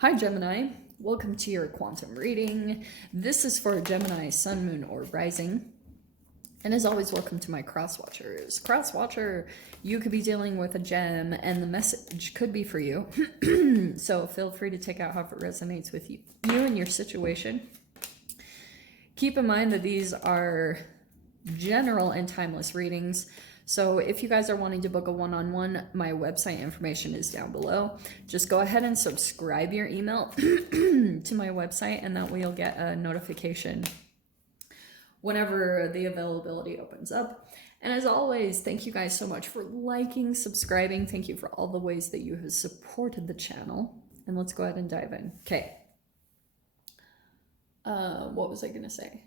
Hi Gemini, welcome to your quantum reading. This is for Gemini, Sun, Moon, or Rising. And as always, welcome to my cross watchers. Cross watcher, you could be dealing with a gem and the message could be for you. So feel free to take out how it resonates with you and your situation. Keep in mind that these are general and timeless readings. So if you guys are wanting to book a one-on-one, my website information is down below. Just go ahead and subscribe your email to my website, and that way you'll get a notification whenever the availability opens up. And as always, thank you guys so much for liking, subscribing. Thank you for all the ways that you have supported the channel. And let's go ahead and dive in. Okay. What was I gonna say?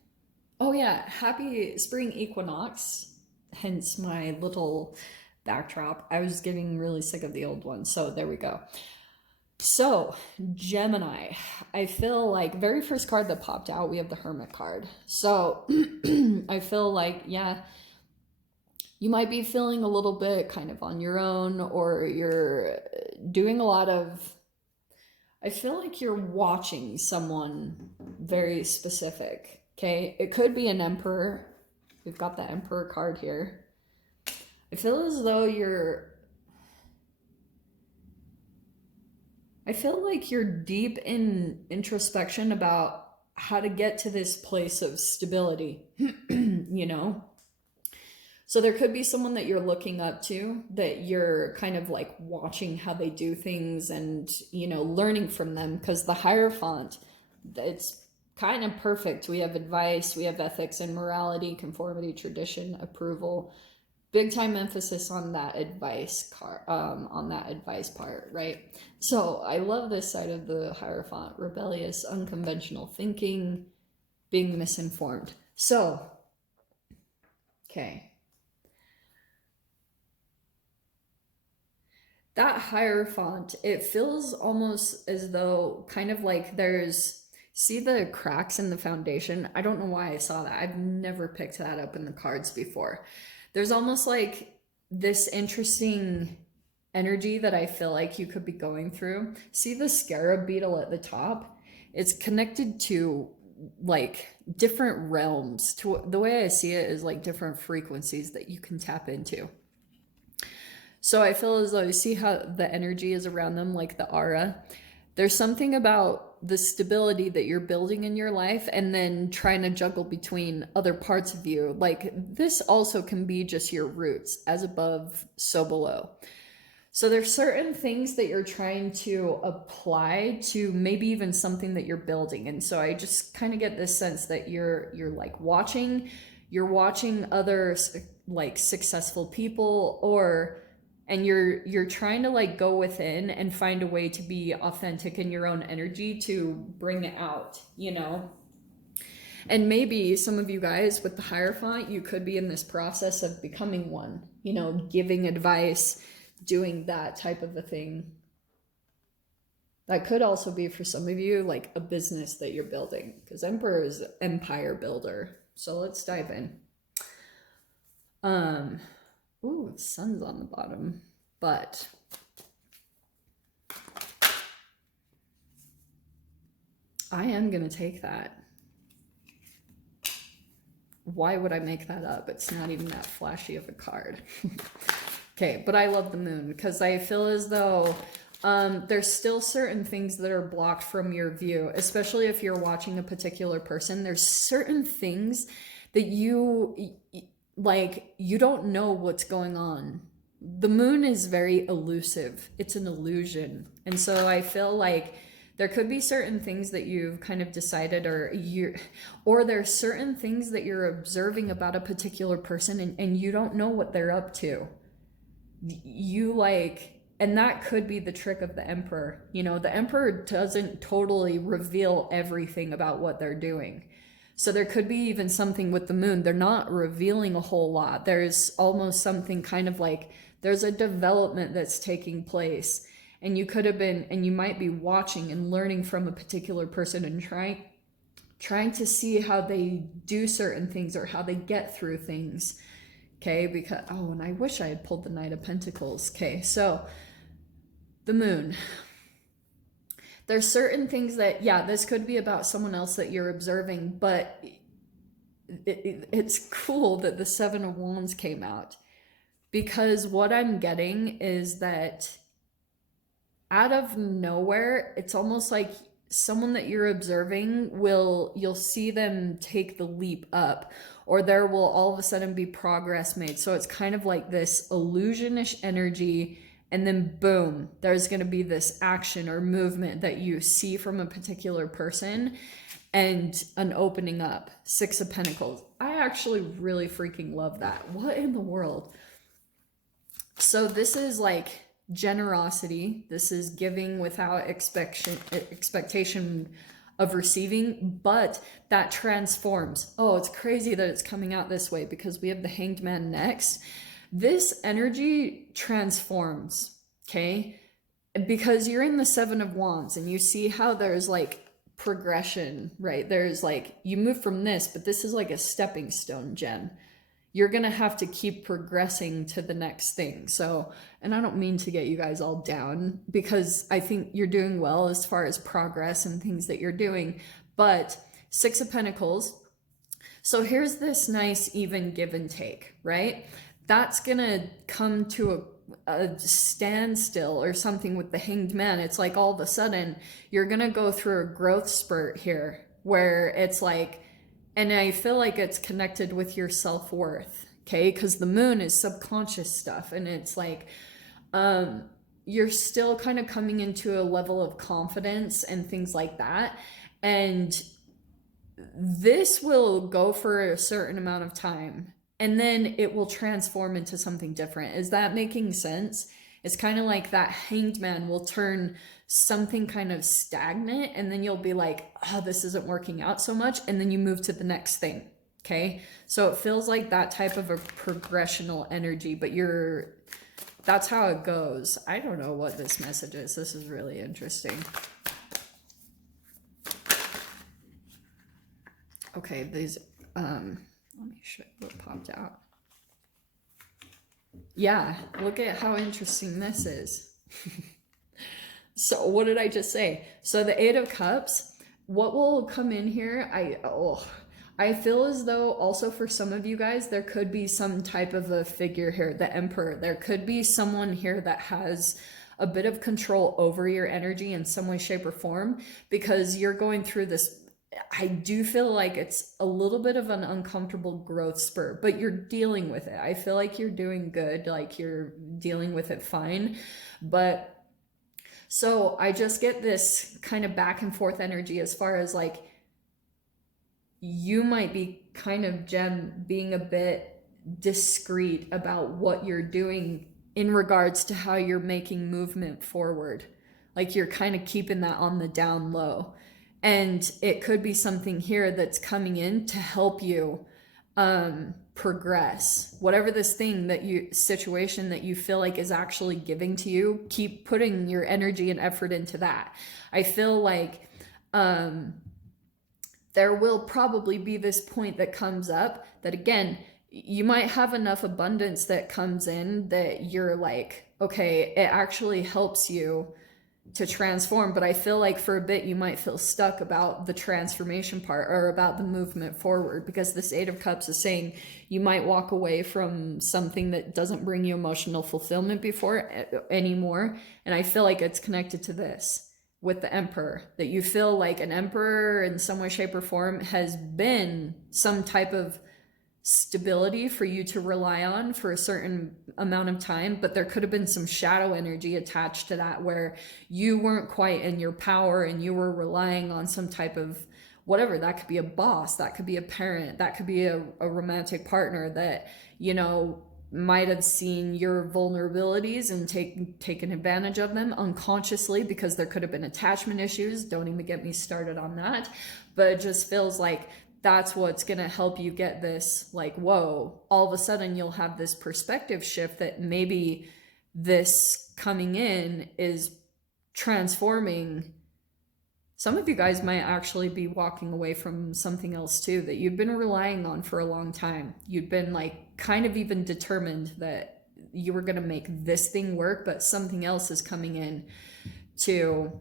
Oh yeah, happy spring equinox. Hence my little backdrop. I was getting really sick of the old one, so there we go. So Gemini, I feel like very first card that popped out, we have the Hermit card. So I feel like, yeah, you might be feeling a little bit kind of on your own, or you're doing a lot of, I feel like you're watching someone very specific. Okay, it could be an emperor. We've got the Emperor card here. I feel as though I feel like you're deep in introspection about how to get to this place of stability, you know? So there could be someone that you're looking up to, that you're kind of like watching how they do things and, you know, learning from them, because the Hierophant, it's kind of perfect. We have advice, we have ethics and morality, conformity, tradition, approval. Big time emphasis on that advice part, right? So I love this side of the Hierophant: rebellious, unconventional thinking, being misinformed. So, okay. That Hierophant, it feels almost as though kind of like see the cracks in the foundation? I don't know why I saw that. I've never picked that up in the cards before. There's almost like this interesting energy that I feel like you could be going through. See the scarab beetle at the top? It's connected to like different realms. To the way I see it is like different frequencies that you can tap into. So I feel as though you see how the energy is around them, like the aura. There's something about the stability that you're building in your life and then trying to juggle between other parts of you. Like this also can be just your roots, as above, so below. So there's certain things that you're trying to apply to maybe even something that you're building. And so I just kind of get this sense that you're like watching other like successful people, and you're trying to like go within and find a way to be authentic in your own energy to bring it out, you know? And maybe some of you guys with the Hierophant, you could be in this process of becoming one, you know, giving advice, doing that type of a thing. That could also be for some of you like a business that you're building, because Emperor is empire builder. So let's dive in. Ooh, the sun's on the bottom, but I am going to take that. Why would I make that up? It's not even that flashy of a card. Okay, but I love the moon because I feel as though there's still certain things that are blocked from your view, especially if you're watching a particular person. There's certain things that you don't know what's going on. The moon is very elusive. It's an illusion. And so I feel like there could be certain things that you've kind of decided, or there's certain things that you're observing about a particular person and you don't know what they're up to. And that could be the trick of the Emperor. You know, the Emperor doesn't totally reveal everything about what they're doing. So there could be even something with the moon. They're not revealing a whole lot. There's almost something kind of like there's a development that's taking place. And you might be watching and learning from a particular person and trying to see how they do certain things or how they get through things. Okay, and I wish I had pulled the Knight of Pentacles. Okay, so the moon. There's certain things that, yeah, this could be about someone else that you're observing, but it's cool that the Seven of Wands came out, because what I'm getting is that out of nowhere, it's almost like someone that you're observing you'll see them take the leap up, or there will all of a sudden be progress made. So it's kind of like this illusionish energy, and then boom, there's going to be this action or movement that you see from a particular person, and an opening up. Six of Pentacles. I actually really freaking love that. What in the world? So this is like generosity. This is giving without expectation of receiving, but that transforms. Oh, it's crazy that it's coming out this way, because we have the Hanged Man next. This energy transforms, okay? Because you're in the Seven of Wands, and you see how there's like progression, right? There's like, you move from this, but this is like a stepping stone, Jen. You're going to have to keep progressing to the next thing. So, and I don't mean to get you guys all down, because I think you're doing well as far as progress and things that you're doing. But Six of Pentacles. So here's this nice even give and take, right? That's going to come to a standstill or something with the Hanged Man. It's like all of a sudden you're going to go through a growth spurt here, where it's like, and I feel like it's connected with your self-worth, okay? Because the moon is subconscious stuff, and it's like you're still kind of coming into a level of confidence and things like that. And this will go for a certain amount of time, and then it will transform into something different. Is that making sense? It's kind of like that Hanged Man will turn something kind of stagnant, and then you'll be like, oh, this isn't working out so much, and then you move to the next thing, okay? So it feels like that type of a progressional energy, but that's how it goes. I don't know what this message is. This is really interesting. Okay, these, let me show you what popped out. Yeah, look at how interesting this is. So what did I just say? So the Eight of Cups, what will come in here, I feel as though also for some of you guys, there could be some type of a figure here, the Emperor. There could be someone here that has a bit of control over your energy in some way, shape, or form, because you're going through this. I do feel like it's a little bit of an uncomfortable growth spurt, but you're dealing with it. I feel like you're doing good, like you're dealing with it fine. But so I just get this kind of back and forth energy as far as like, you might be kind of, Jen, being a bit discreet about what you're doing in regards to how you're making movement forward. Like you're kind of keeping that on the down low. And it could be something here that's coming in to help you progress. Whatever this situation that you feel like is actually giving to you, keep putting your energy and effort into that. I feel like there will probably be this point that comes up that, again, you might have enough abundance that comes in that you're like, okay, it actually helps you to transform. But I feel like for a bit you might feel stuck about the transformation part, or about the movement forward, because this Eight of Cups is saying you might walk away from something that doesn't bring you emotional fulfillment anymore. And I feel like it's connected to this with the Emperor, that you feel like an Emperor in some way, shape, or form has been some type of stability for you to rely on for a certain amount of time, but there could have been some shadow energy attached to that, where you weren't quite in your power and you were relying on some type of whatever. That could be a boss, that could be a parent, that could be a romantic partner that, you know, might have seen your vulnerabilities and taken advantage of them unconsciously, because there could have been attachment issues. Don't even get me started on that. But it just feels like that's what's going to help you get this, like, whoa, all of a sudden you'll have this perspective shift that maybe this coming in is transforming. Some of you guys might actually be walking away from something else too that you've been relying on for a long time. You've been like kind of even determined that you were going to make this thing work, but something else is coming in to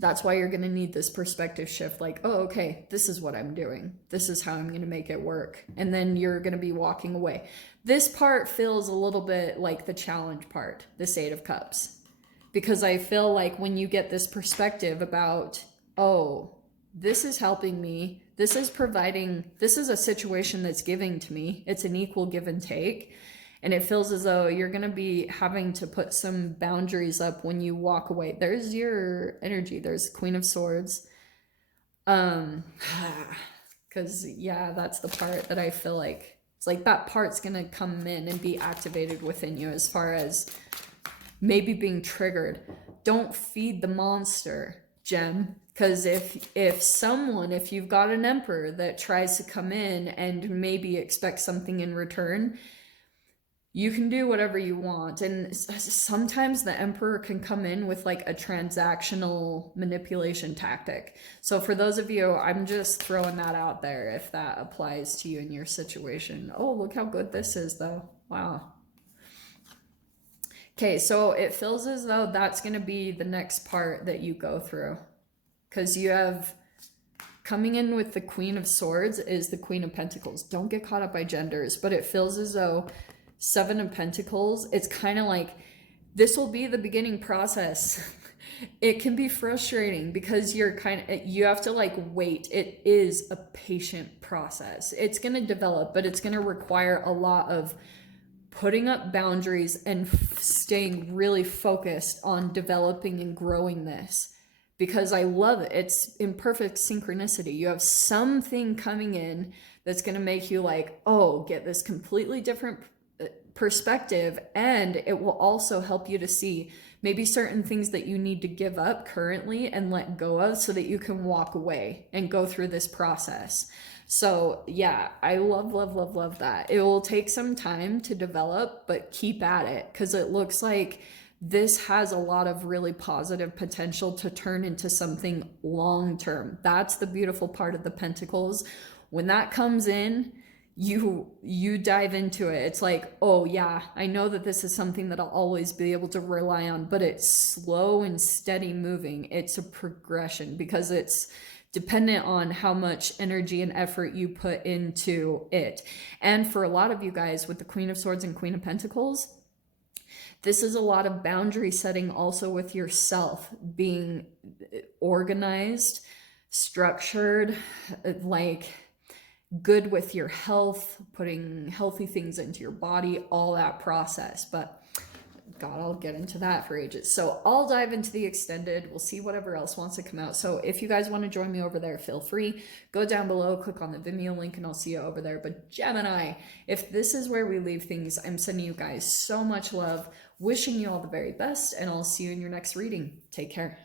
That's why you're going to need this perspective shift. Like, oh, okay, this is what I'm doing. This is how I'm going to make it work. And then you're going to be walking away. This part feels a little bit like the challenge part, this Eight of Cups. Because I feel like when you get this perspective about, oh, this is helping me, this is providing, this is a situation that's giving to me, it's an equal give and take. And it feels as though you're going to be having to put some boundaries up when you walk away. There's your energy. There's Queen of Swords. Because, yeah, that's the part that I feel like, it's like that part's going to come in and be activated within you as far as maybe being triggered. Don't feed the monster, Gem. Because if you've got an emperor that tries to come in and maybe expect something in return, you can do whatever you want. And sometimes the emperor can come in with like a transactional manipulation tactic. So for those of you, I'm just throwing that out there if that applies to you in your situation. Oh, look how good this is though. Wow. Okay, so it feels as though that's going to be the next part that you go through. Because you have, coming in with the Queen of Swords is the Queen of Pentacles. Don't get caught up by genders, but it feels as though Seven of Pentacles, it's kind of like, this will be the beginning process. It can be frustrating because you have to like wait. It is a patient process. It's going to develop, but it's going to require a lot of putting up boundaries and staying really focused on developing and growing this. Because I love it. It's in perfect synchronicity. You have something coming in that's going to make you like, oh, get this completely different perspective, and it will also help you to see maybe certain things that you need to give up currently and let go of so that you can walk away and go through this process. So yeah, I love that. It will take some time to develop, but keep at it, because it looks like this has a lot of really positive potential to turn into something long term. That's the beautiful part of the Pentacles. When that comes in, you dive into it. It's like, oh yeah, I know that this is something that I'll always be able to rely on, but it's slow and steady moving. It's a progression because it's dependent on how much energy and effort you put into it. And for a lot of you guys with the Queen of Swords and Queen of Pentacles, this is a lot of boundary setting also with yourself, being organized, structured, like good with your health, putting healthy things into your body, all that process. But God, I'll get into that for ages. So I'll dive into the extended. We'll see whatever else wants to come out. So if you guys want to join me over there, feel free. Go down below, click on the Vimeo link, and I'll see you over there. But Gemini, if this is where we leave things, I'm sending you guys so much love, wishing you all the very best, and I'll see you in your next reading. Take care.